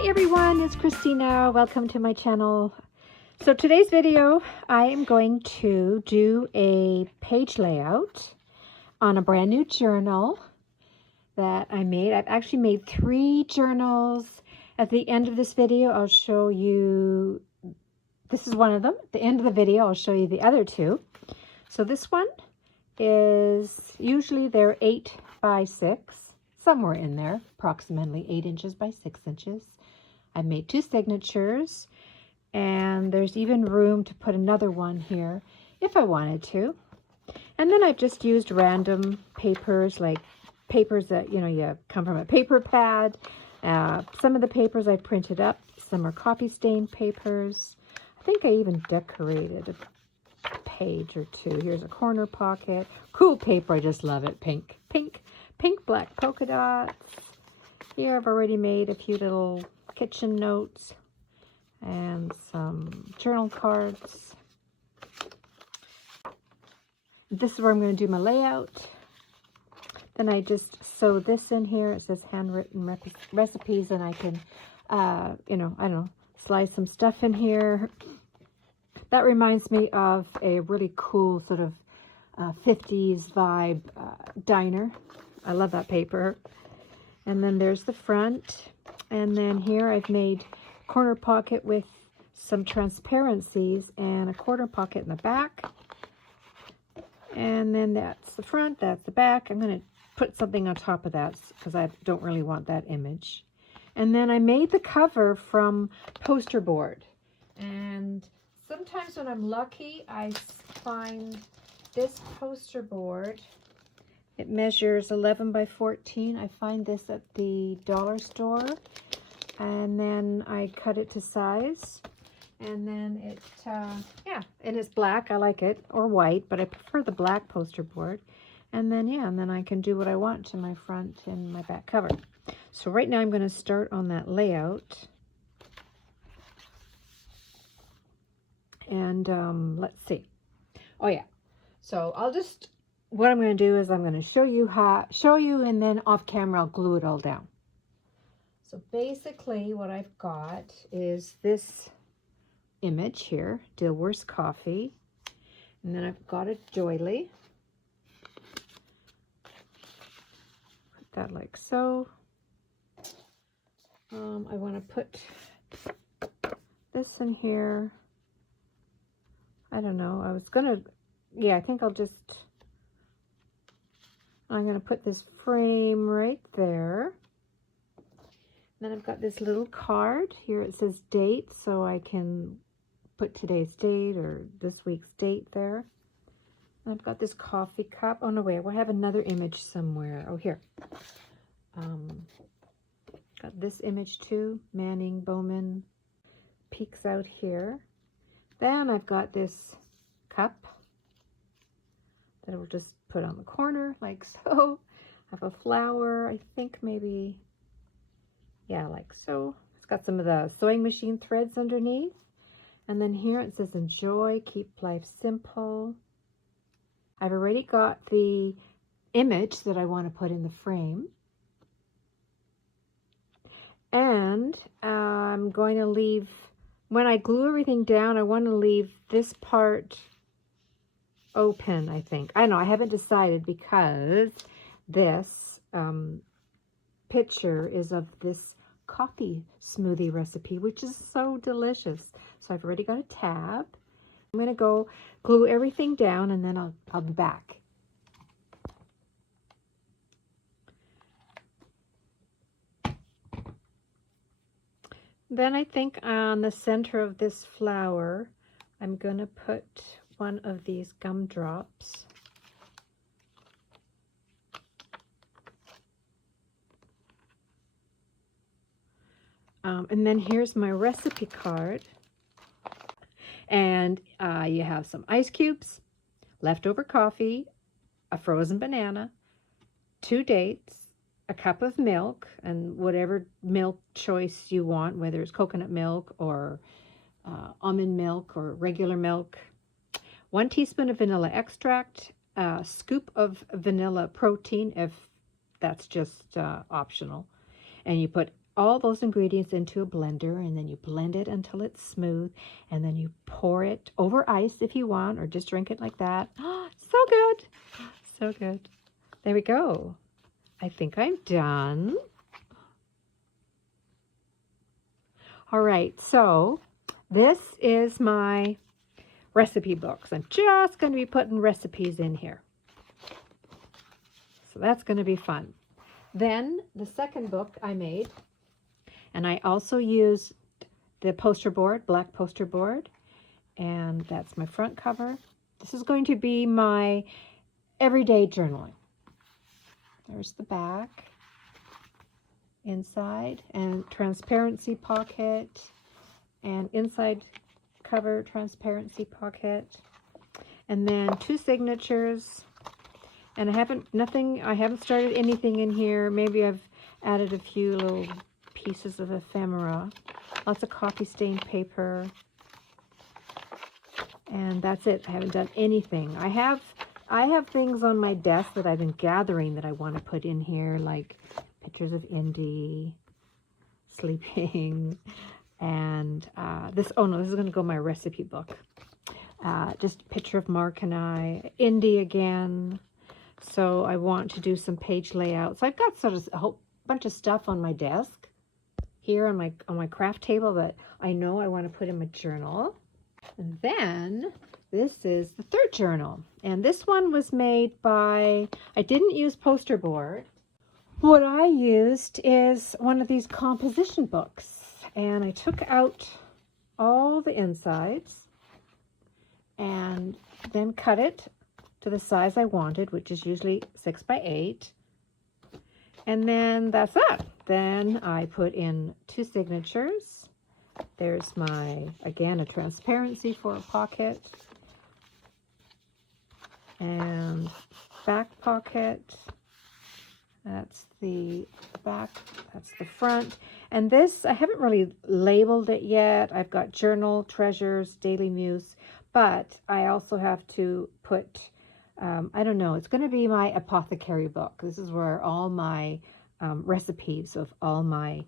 Hi everyone, it's Christina. Welcome to my channel. So today's video, I am going to do a page layout on a brand new journal that I made. I've actually made 3 journals. At the end of this video, I'll show you, this is one of them. At the end of the video, I'll show you the other 2. So this one is, usually they're 8 by 6, somewhere in there, approximately 8 inches by 6 inches. I've made 2 signatures, and there's even room to put another one here if I wanted to. And then I've just used random papers, like papers that, you come from a paper pad. Some of the papers I printed up, some are coffee stain papers. I think I even decorated a page or 2. Here's a corner pocket. Cool paper, I just love it. Pink, black polka dots. Here I've already made a few little kitchen notes and some journal cards. This is where I'm going to do my layout. Then I just sew this in here. It says handwritten recipes, and I can, I don't know, slide some stuff in here. That reminds me of a really cool sort of 50s vibe diner. I love that paper. And then there's the front. And then here I've made a corner pocket with some transparencies and a corner pocket in the back. And then that's the front, that's the back. I'm going to put something on top of that because I don't really want that image. And then I made the cover from poster board. And sometimes when I'm lucky, I find this poster board. It measures 11 by 14. I find this at the dollar store. And then I cut it to size. And then it, and it's black. I like it. Or white, but I prefer the black poster board. And then, and then I can do what I want to my front and my back cover. So right now I'm going to start on that layout. And let's see. Oh yeah. So I'll just, what I'm going to do is I'm going to show you, and then off camera I'll glue it all down. So basically what I've got is this image here, Dilworth's Coffee. And then I've got a doily. Put that like so. I want to put this in here. I don't know. I was going to, I think I'm going to put this frame right there. Then I've got this little card here. It says date, so I can put today's date or this week's date there. And I've got this coffee cup. Oh, no, wait. I have another image somewhere. Oh, here. Got this image too. Manning Bowman peeks out here. Then I've got this cup that I will just put on the corner like so. I have a flower, I think maybe, like so. It's got some of the sewing machine threads underneath. And then here it says enjoy, keep life simple. I've already got the image that I want to put in the frame. And I'm going to leave, when I glue everything down, I want to leave this part open, I think. I know, I haven't decided because this picture is of this coffee smoothie recipe, which is so delicious. So I've already got a tab. I'm going to go glue everything down, and then I'll be back. Then I think on the center of this flower, I'm going to put one of these gumdrops. And then here's my recipe card. And you have some ice cubes, leftover coffee, a frozen banana, 2 dates, a cup of milk, and whatever milk choice you want, whether it's coconut milk or almond milk or regular milk, 1 teaspoon of vanilla extract, a scoop of vanilla protein if that's just optional, and you put all those ingredients into a blender, and then you blend it until it's smooth, and then you pour it over ice if you want, or just drink it like that. So good. So good. There we go. I think I'm done. All right, so this is my recipe books. I'm just going to be putting recipes in here. So that's going to be fun. Then the second book I made, and I also used the poster board, black poster board, and that's my front cover. This is going to be my everyday journaling. There's the back, inside, and transparency pocket, and inside cover transparency pocket, and then 2 signatures. And I haven't started anything in here. Maybe I've added a few little pieces of ephemera. Lots of coffee stained paper. And that's it. I haven't done anything. I have things on my desk that I've been gathering that I want to put in here, like pictures of Indy sleeping, and this is going to go in my recipe book. Just a picture of Mark and I, Indy again. So I want to do some page layouts. I've got sort of a whole bunch of stuff on my desk here on my craft table that I know I want to put in my journal. And then this is the third journal, and this one was made by, I didn't use poster board. What I used is one of these composition books, and I took out all the insides and then cut it to the size I wanted, which is usually 6 by 8. And then that's that. Then I put in 2 signatures. There's my, again, a transparency for a pocket, and back pocket. That's the back, that's the front. And this, I haven't really labeled it yet. I've got journal, treasures, daily muse, but I also have to put, I don't know, it's going to be my apothecary book. This is where all my recipes of all my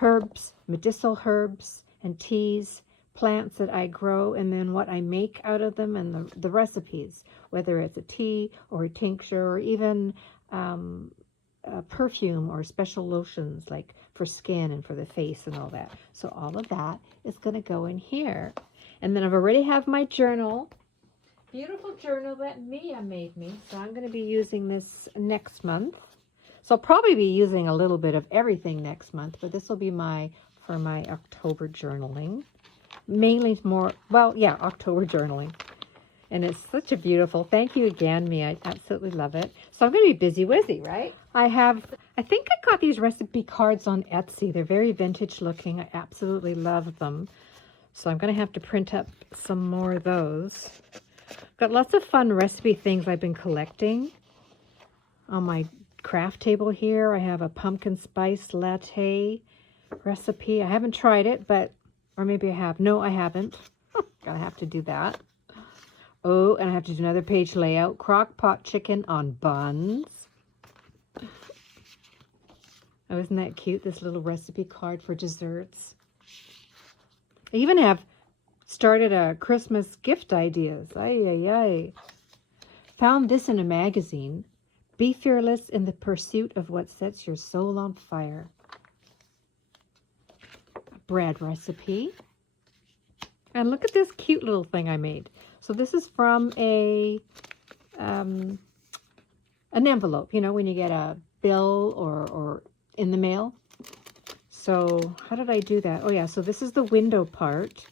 herbs, medicinal herbs and teas, plants that I grow, and then what I make out of them, and the recipes, whether it's a tea or a tincture, or even perfume or special lotions like for skin and for the face and all that. So all of that is going to go in here. And then I've already have my journal, beautiful journal that Mia made me. So I'm going to be using this next month. So I'll probably be using a little bit of everything next month, but this will be for my October journaling. Mainly more, well, yeah, October journaling. And it's such a beautiful, thank you again, Mia. I absolutely love it. So I'm going to be busy wizzy, right? I think I got these recipe cards on Etsy. They're very vintage looking. I absolutely love them. So I'm going to have to print up some more of those. Got lots of fun recipe things I've been collecting. On my craft table here, I have a pumpkin spice latte recipe. I haven't tried it, but, or maybe I have. No, I haven't. Gonna have to do that. Oh, and I have to do another page layout. Crock pot chicken on buns. Oh, isn't that cute? This little recipe card for desserts. I even have started a Christmas gift ideas. Ay, ay, ay. Found this in a magazine. Be fearless in the pursuit of what sets your soul on fire. A bread recipe. And look at this cute little thing I made. So this is from an envelope, you know, when you get a bill or in the mail. So how did I do that? Oh yeah, so this is the window part.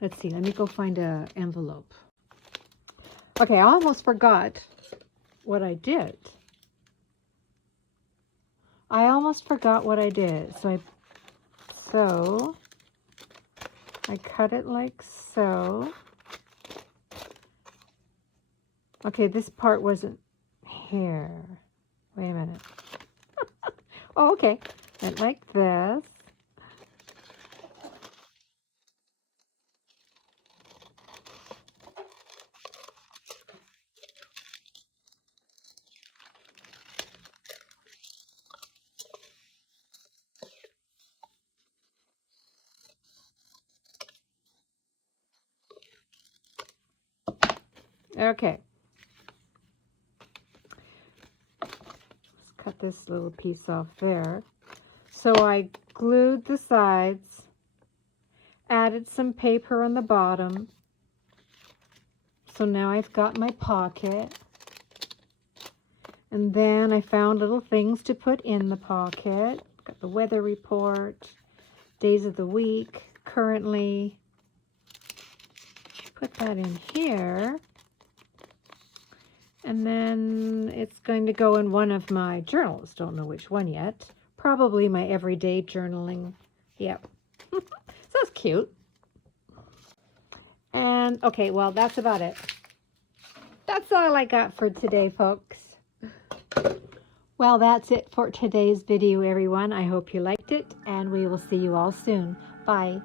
Let's see, let me go find an envelope. Okay, I almost forgot what I did. I almost forgot what I did. So I cut it like so. Okay, this part wasn't here. Wait a minute. Oh, okay. Went like this. Okay. Let's cut this little piece off there. So I glued the sides, added some paper on the bottom. So now I've got my pocket. And then I found little things to put in the pocket. Got the weather report, days of the week, currently. Put that in here. And then it's going to go in one of my journals. Don't know which one yet. Probably my everyday journaling. Yep. So that's cute. And okay, well, that's about it. That's all I got for today, folks. Well, that's it for today's video, everyone. I hope you liked it, and we will see you all soon. Bye.